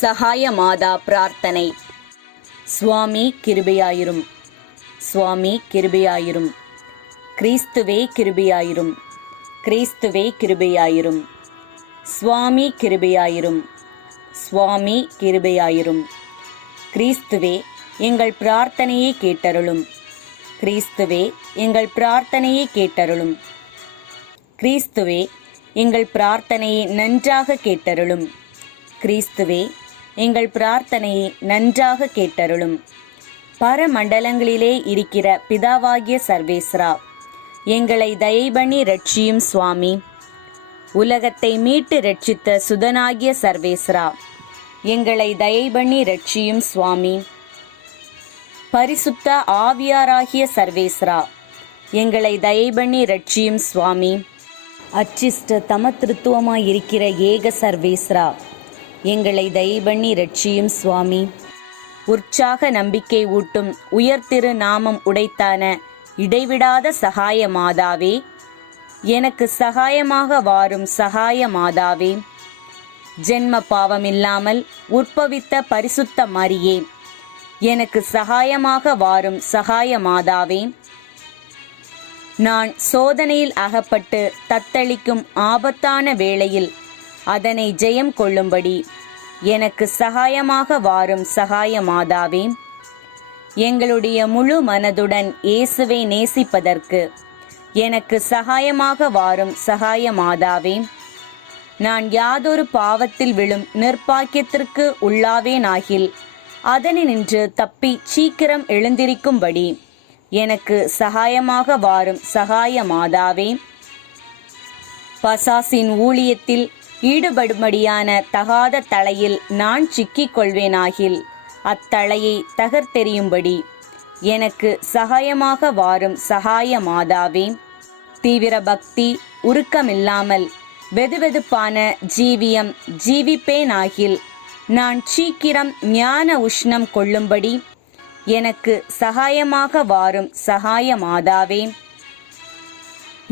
சகாய மாதா பிரார்த்தனை. சுவாமி கிருபையாயிரும், சுவாமி கிருபையாயிரும், கிறிஸ்துவே கிருபையாயிரும், கிறிஸ்துவே கிருபையாயிரும், சுவாமி கிருபையாயிரும், சுவாமி கிருபையாயிரும். கிறிஸ்துவே எங்கள் பிரார்த்தனையை கேட்டருளும், கிறிஸ்துவே எங்கள் பிரார்த்தனையை கேட்டருளும், கிறிஸ்துவே எங்கள் பிரார்த்தனையை நன்றாக கேட்டருளும், கிறிஸ்துவே எங்கள் பிரார்த்தனையை நன்றாக கேட்டருளும். பரமண்டலங்களிலே இருக்கிற பிதாவாகிய சர்வேஸ்வரா, எங்களை தயைபண்ணி ரட்சியும் சுவாமி. உலகத்தை மீட்டு ரட்சித்த சுதனாகிய சர்வேஸ்வரா, எங்களை தயைபண்ணி ரட்சியும் சுவாமி. பரிசுத்த ஆவியாராகிய சர்வேஸ்வரா, எங்களை தயைபண்ணி ரட்சியும் சுவாமி. அச்சிஷ்ட தமத்திருத்துவமாயிருக்கிற ஏக சர்வேஸ்வரா, எங்களை தயைபண்ணி ரட்சியும் சுவாமி. உற்சாக நம்பிக்கை ஊட்டும் உயர்திரு நாமம் உடைத்தான இடைவிடாத சகாய மாதாவே, எனக்கு சகாயமாக வாரும் சகாய மாதாவே. ஜென்ம பாவமில்லாமல் உற்பவித்த பரிசுத்த மரியே, எனக்கு சகாயமாக வாரும் சகாய மாதாவே. நான் சோதனையில் அகப்பட்டு தத்தளிக்கும் ஆபத்தான வேளையில் அதனை ஜெயம் கொள்ளும்படி எனக்கு சகாயமாக வாரும் சகாய மாதாவே. எங்களுடைய முழு மனதுடன் இயேசுவை நேசிப்பதற்கு எனக்கு சகாயமாக வாரும் சகாய மாதாவே. நான் யாதொரு பாவத்தில் விழும் நிர்பாக்கியத்திற்கு உள்ளாவேனாகில் அதனின்று தப்பி சீக்கிரம் எழுந்திருக்கும்படி எனக்கு சகாயமாக வாரும் சகாய மாதாவே. பசாசின் ஊழியத்தில் ஈடுபடும்படியான தகாத தலையில் நான் சிக்கிக் கொள்வேனாகில் அத்தலையை தகர்த்தெறியும்படி எனக்கு சகாயமாக வாரும் சகாய மாதாவே. தீவிர பக்தி உருக்கமில்லாமல் வெதுவெதுப்பான ஜீவியம் ஜீவிப்பேனாகில் நான் சீக்கிரம் ஞான உஷ்ணம் கொள்ளும்படி எனக்கு சகாயமாக வாரும் சகாய மாதாவே.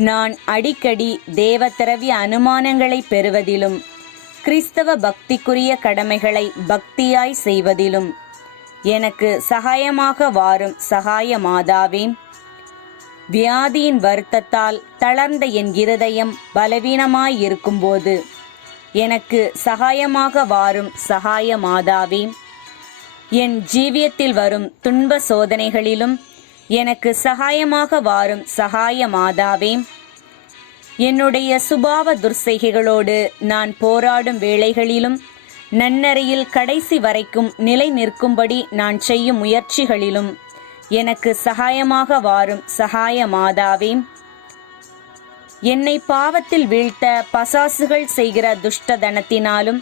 நான் அடிக்கடி தேவத்திரவிய அனுமானங்களை பெறுவதிலும் கிறிஸ்தவ பக்திக்குரிய கடமைகளை பக்தியாய் செய்வதிலும் எனக்கு சகாயமாக வாரும் சகாய மாதாவே. வியாதியின் வருத்தத்தால் தளர்ந்த என் இருதயம் பலவீனமாயிருக்கும்போது எனக்கு சகாயமாக வாரும் சகாய மாதாவே. என் ஜீவியத்தில் வரும் துன்ப சோதனைகளிலும் எனக்கு சகாயமாக வாரும் சகாய மாதாவே. என்னுடைய சுபாவ துர்செய்கைகளோடு நான் போராடும் வேளைகளிலும் நன்னறையில் கடைசி வரைக்கும் நிலை நிற்கும்படி நான் செய்யும் முயற்சிகளிலும் எனக்கு சகாயமாக வாரும் சகாய மாதாவே. என்னை பாவத்தில் வீழ்த்த பசாசுகள் செய்கிற துஷ்டதனத்தினாலும்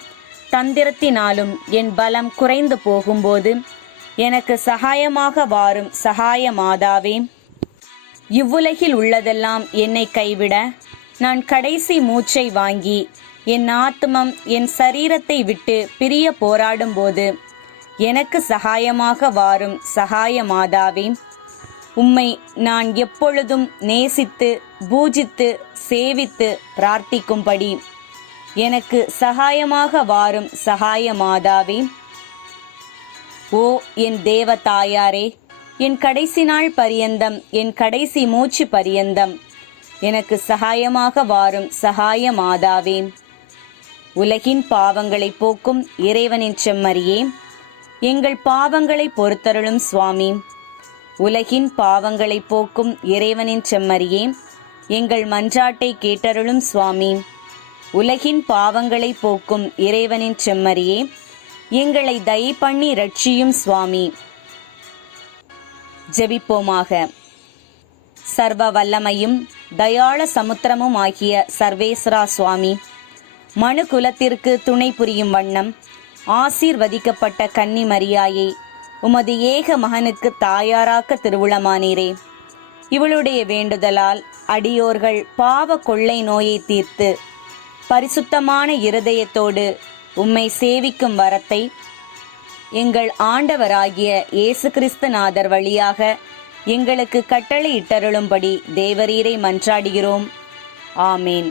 தந்திரத்தினாலும் என் பலம் குறைந்து போகும்போது எனக்கு சகாயமாக வாரும் சகாய மாதாவே. இவ்வுலகில் உள்ளதெல்லாம் என்னை கைவிட நான் கடைசி மூச்சை வாங்கி என் ஆத்துமம் என் சரீரத்தை விட்டு பிரிய போராடும் போது எனக்கு சகாயமாக வாரும் சகாய மாதாவே. உம்மை நான் எப்பொழுதும் நேசித்து பூஜித்து சேவித்து பிரார்த்திக்கும்படி எனக்கு சகாயமாக வாரும் சகாய மாதாவே. ஓ என் தேவ தாயாரே, என் கடைசி நாள் பரியந்தம் என் கடைசி மூச்சு பரியந்தம் எனக்கு சகாயமாக வாரும் சகாய மாதாவே. உலகின் பாவங்களை போக்கும் இறைவனின் செம்மறியே, எங்கள் பாவங்களை பொறுத்தருளும் சுவாமி. உலகின் பாவங்களை போக்கும் இறைவனின் செம்மறியே, எங்கள் மன்றாட்டை கேட்டருளும் சுவாமி. உலகின் பாவங்களை போக்கும் இறைவனின் செம்மறியே, எங்களை தயை பண்ணி ரட்சியும் சுவாமி. ஜெபிப்போமாக. சர்வ வல்லமையும் தயாள சமுத்திரமும் ஆகிய சர்வேஸ்வரா சுவாமி, மனு குலத்திற்கு துணை புரியும் வண்ணம் ஆசீர்வதிக்கப்பட்ட கன்னி மரியாயை உமது ஏக மகனுக்கு தாயாராக்க திருவுளமானீரே. இவளுடைய வேண்டுதலால் அடியோர்கள் பாவ கொள்ளை நோயை தீர்த்து பரிசுத்தமான இருதயத்தோடு உம்மை சேவிக்கும் வரத்தை எங்கள் ஆண்டவராகிய இயேசு கிறிஸ்துநாதர் வழியாக எங்களுக்கு கட்டளை இட்டருளும்படி தேவரீரை மன்றாடுகிறோம். ஆமேன்.